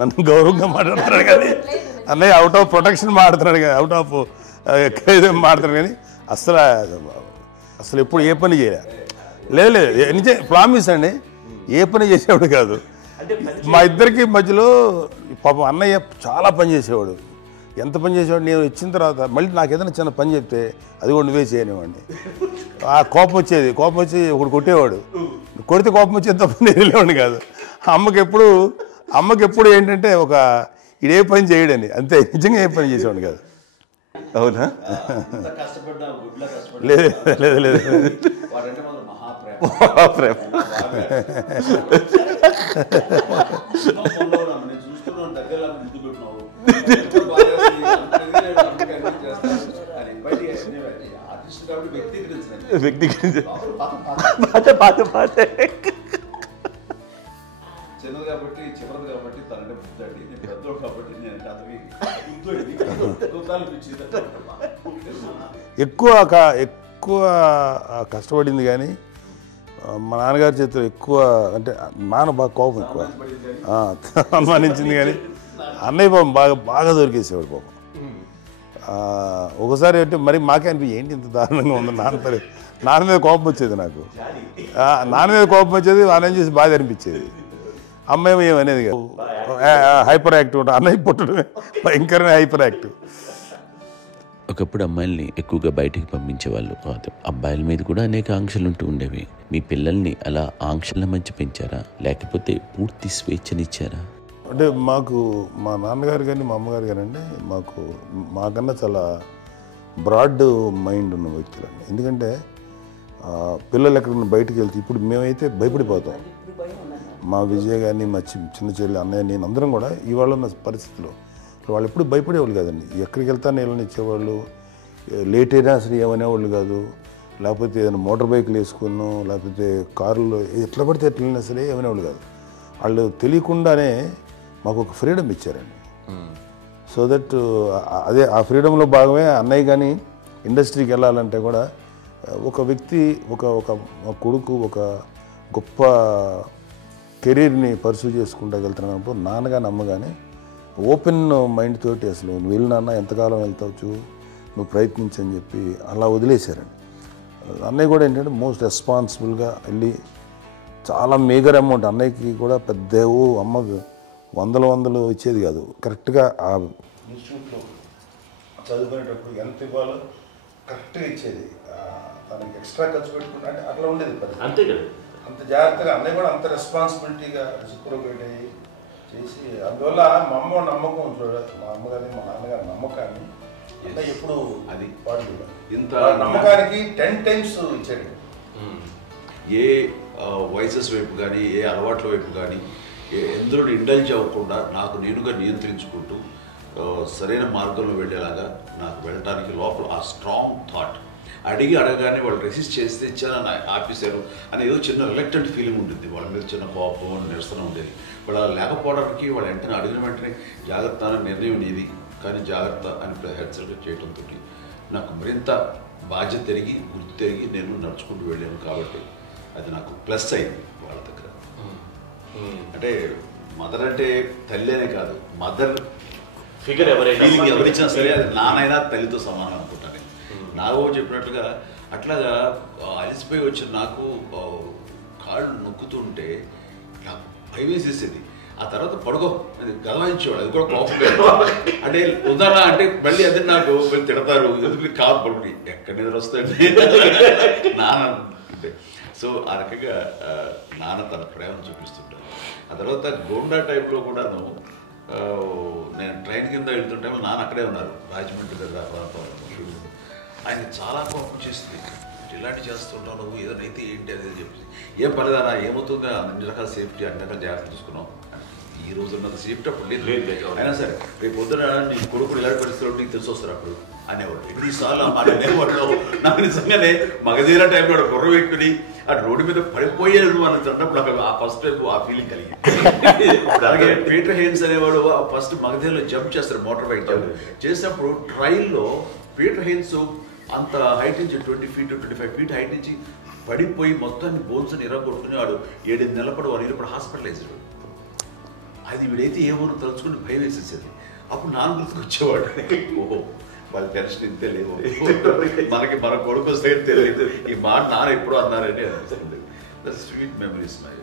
నన్ను గౌరవంగా మాట్లాడుతున్నాడు కానీ అన్నయ్య అవుట్ ఆఫ్ ప్రొటెక్షన్ మాట్లాడుతున్నాడు కానీ అవుట్ ఆఫ్ మాట్లాడుతున్నాడు కానీ అసలు ఎప్పుడు ఏ పని చేయలే. లేదు నిజం ప్రామిస్ అండి, ఏ పని చేసేవాడు కాదు. మా ఇద్దరికి మధ్యలో పాపం అన్నయ్య చాలా పని చేసేవాడు. ఎంత పని చేసేవాడు, నేను వచ్చిన తర్వాత మళ్ళీ నాకు ఏదైనా చిన్న పని చెప్తే అది కూడా నువ్వే చేయనివ్వండి. ఆ కోపం వచ్చేది, కోపం వచ్చి ఒకడు కొట్టేవాడు, కొడితే కోపం వచ్చేది తప్ప నేను వెళ్ళేవాడిని కాదు. అమ్మకి ఎప్పుడు ఏంటంటే ఒక ఇదే పని చేయడని, అంతే, నిజంగా ఏ పని చేసేవాడిని కాదు. అవునా? లేదు లేదు లేదు మహాప్రేమ. చిన్నది కాబట్టి చివరిది కాబట్టి తనంటే బుద్ధండి, నేను పెద్దోడు కాబట్టి నేను ఎక్కువ కష్టపడింది కానీ మా నాన్నగారి చేతిలో ఎక్కువ అంటే నాన్న బాగా కోపం ఎక్కువ అనుమానించింది కానీ అన్నయ్య పాపం బాగా దొరికేసేవాడు పాపం. ఒకసారి అంటే మరి మాకే అనిపి ఏంటి ఇంత దారుణంగా ఉంది నాన్న మీద కోపం వచ్చేది నాకు. నాన్న మీద కోపం వచ్చేది, వాళ్ళని చేసి బాధ అనిపించేది. అమ్మాయి ఏమనేది కాదు, హైపర్ యాక్టివ్ ఉంటా. అన్నయ్య పుట్టడమే భయంకరమైన హైపర్ యాక్టివ్. ఒకప్పుడు అమ్మాయిల్ని ఎక్కువగా బయటికి పంపించేవాళ్ళు కాదు, అబ్బాయిల మీద కూడా అనేక ఆంక్షలు ఉంటూ ఉండేవి. మీ పిల్లల్ని అలా ఆంక్షల మధ్య పెంచారా, లేకపోతే పూర్తి స్వేచ్ఛనిచ్చారా? అంటే మాకు మా నాన్నగారు కానీ మా అమ్మగారు కానీ అండి మాకన్నా చాలా బ్రాడ్ మైండ్ ఉన్న వ్యక్తులండి. ఎందుకంటే పిల్లలు ఎక్కడన్నా బయటకు వెళ్తే ఇప్పుడు మేమైతే భయపడిపోతాం. మా విజయ్ కానీ మా చిన్న చెల్లి అన్నయ్య నేను అందరం కూడా ఇవాళ ఉన్న పరిస్థితిలో వాళ్ళు ఎప్పుడు భయపడేవాళ్ళు కాదండి. ఎక్కడికి వెళ్తాను నీళ్ళని ఇచ్చేవాళ్ళు, లేట్ అయినా అసలు ఏమనేవాళ్ళు కాదు. లేకపోతే ఏదైనా మోటార్ బైక్లు వేసుకున్నాను, లేకపోతే కారులో ఎట్లా పడితే ఎట్లా వెళ్ళినా సరే ఏమనేవాళ్ళు కాదు. వాళ్ళు తెలియకుండానే మాకు ఒక ఫ్రీడమ్ ఇచ్చారండి. సో దట్ అదే ఆ ఫ్రీడంలో భాగమే అన్నయ్య కానీ ఇండస్ట్రీకి వెళ్ళాలంటే కూడా ఒక వ్యక్తి ఒక కొడుకు ఒక గొప్ప కెరీర్ని పర్సూ చేసుకుంటూ వెళ్తున్నప్పుడు నాన్నగాని అమ్మగానే ఓపెన్ మైండ్ తోటి అసలు నువ్వు వెళ్ళినా ఎంతకాలం వెళ్తావచ్చు, నువ్వు ప్రయత్నించని చెప్పి అలా వదిలేశారండి. అన్నయ్య కూడా ఏంటంటే మోస్ట్ రెస్పాన్సిబుల్గా వెళ్ళి చాలా మేజర్ అమౌంట్ అన్నయ్యకి కూడా పెద్ద అమ్మకు వందలు ఇచ్చేది కాదు. కరెక్ట్గా ఆ ఇన్స్టిట్యూట్లో చదువుకునేటప్పుడు ఎంత ఇవ్వాలో కరెక్ట్గా ఇచ్చేది. తనకి ఎక్స్ట్రా ఖర్చు పెట్టుకుంటే అంటే అట్లా ఉండేది అంతే కదా. అంత జాగ్రత్తగా అన్నయ్య కూడా అంత రెస్పాన్సిబిలిటీగా రెసిప్రోకేట్ అయ్యి చేసి అందువల్ల మా అమ్మ నమ్మకం చూడాలి, మా అమ్మగారి మా నాన్నగారి నమ్మకాన్ని అంటే ఎప్పుడు అది పాడు ఇంత నమ్మకానికి 10 times ఇచ్చాడు. ఏ వయసెస్ వైపు కానీ ఏ అలవాట్ల వైపు కానీ ఎందులో ఇండల్జ్ అవ్వకుండా నాకు నేనుగా నియంత్రించుకుంటూ సరైన మార్గంలో వెళ్ళేలాగా నాకు వెళ్ళడానికి లోపల ఆ స్ట్రాంగ్ థాట్ అడగగానే వాళ్ళు రెసిస్ట్ చేస్తే ఇచ్చాను ఆపేశారు అని ఏదో చిన్న రిలక్టెంట్ ఫీలింగ్ ఉంటుంది. వాళ్ళ మీద చిన్న కోపం నిరసన ఉండేది. వాళ్ళు లేకపోవడానికి వాళ్ళు వెంటనే అడిగిన వెంటనే జాగ్రత్త అనే నిర్ణయం నీది కానీ జాగ్రత్త అని హెచ్చరిక చేయడంతో నాకు మరింత బాధ్యత తిరిగి గుర్తు తిరిగి నేను నడుచుకుంటూ వెళ్ళాను. కాబట్టి అది నాకు ప్లస్ అయింది వాళ్ళ దగ్గర. అంటే మదర్ అంటే తల్లి అనే కాదు, మదర్ ఫిగర్ ఎవరిచ్చినా సరే అది నానైనా తల్లితో సమానం అనుకుంటాను. నాగో చెప్పినట్లుగా అట్లాగా అలసిపోయి వచ్చిన నాకు కాళ్ళు నొక్కుతుంటే నాకు భయం వేసేసేది. ఆ తర్వాత పడుకో అది గదవాయించేవాడు, అది కూడా కోపం అంటే ఉదాహరణ అంటే మళ్ళీ అది నాకు మళ్ళీ తిడతారు ఎందుకు కాదు పడుకుని ఎక్కడ నిద్ర వస్తుంది నాన్న అంటే. సో ఆ రకంగా నాన్న తన ప్రేమను చూపిస్తుంటాను. ఆ తర్వాత గోండా టైంలో కూడాను నేను ట్రైన్ కింద వెళ్తుంటే నాన్న అక్కడే ఉన్నారు, రాజమండ్రి దగ్గర ప్రాంతం. ఆయన చాలా కోపం చేస్తుంది, ఇలాంటి చేస్తుంటావు నువ్వు, ఏదైనా అయితే ఏంటి అది చెప్పి ఏం పర్లేదన్నా ఏమవుతుందా అన్ని రకాల సేఫ్టీ అన్ని రకాల జాగ్రత్త తీసుకున్నాం. ఈ రోజు ఉన్నంత సేఫ్టీ అప్పుడు లేదు. అయినా సరే రేపు పొద్దున నీ కొడుకులు ఇలాంటి పరిస్థితుల్లో నీకు తెలిసి వస్తారు అప్పుడు అనేవాడు. ఎన్నిసార్లు మాట అనేవాళ్ళు. నాకు నిజంగానే మగధీర టైంలో కుర్ర వ్యక్తిని ఆ రోడ్డు మీద పడిపోయేది అని అన్నప్పుడు నాకు ఆ ఫస్ట్ టైం ఆ ఫీలింగ్ కలిగింది. అలాగే పీటర్ హెయిన్స్ అనేవాడు ఫస్ట్ మగధీరలో జంప్ చేస్తారు, మోటార్ బైక్ జంప్ చేసినప్పుడు ట్రైల్లో పీటర్ హెయిన్స్ అంత హైట్ నుంచి 20 feet 25 feet హైట్ నుంచి పడిపోయి మొత్తాన్ని బోన్స్ ఇరగొట్టుకుని వాడు 7 నెలల పాటు వాడు హాస్పిటలైజ్డ్. అది వీడైతే ఏమో తలుచుకుంటే భయం వేసేసేది. అప్పుడు నాన్న గుర్తుకు వచ్చేవాడు. ఓహో వాళ్ళ టెన్షన్ ఇంతే లేవు, మనకి మన కొడుకు వస్తే తెలియదు ఈ మాట నాన్న ఎప్పుడో అన్నారని అనిపిస్తుంది. Sweet memories my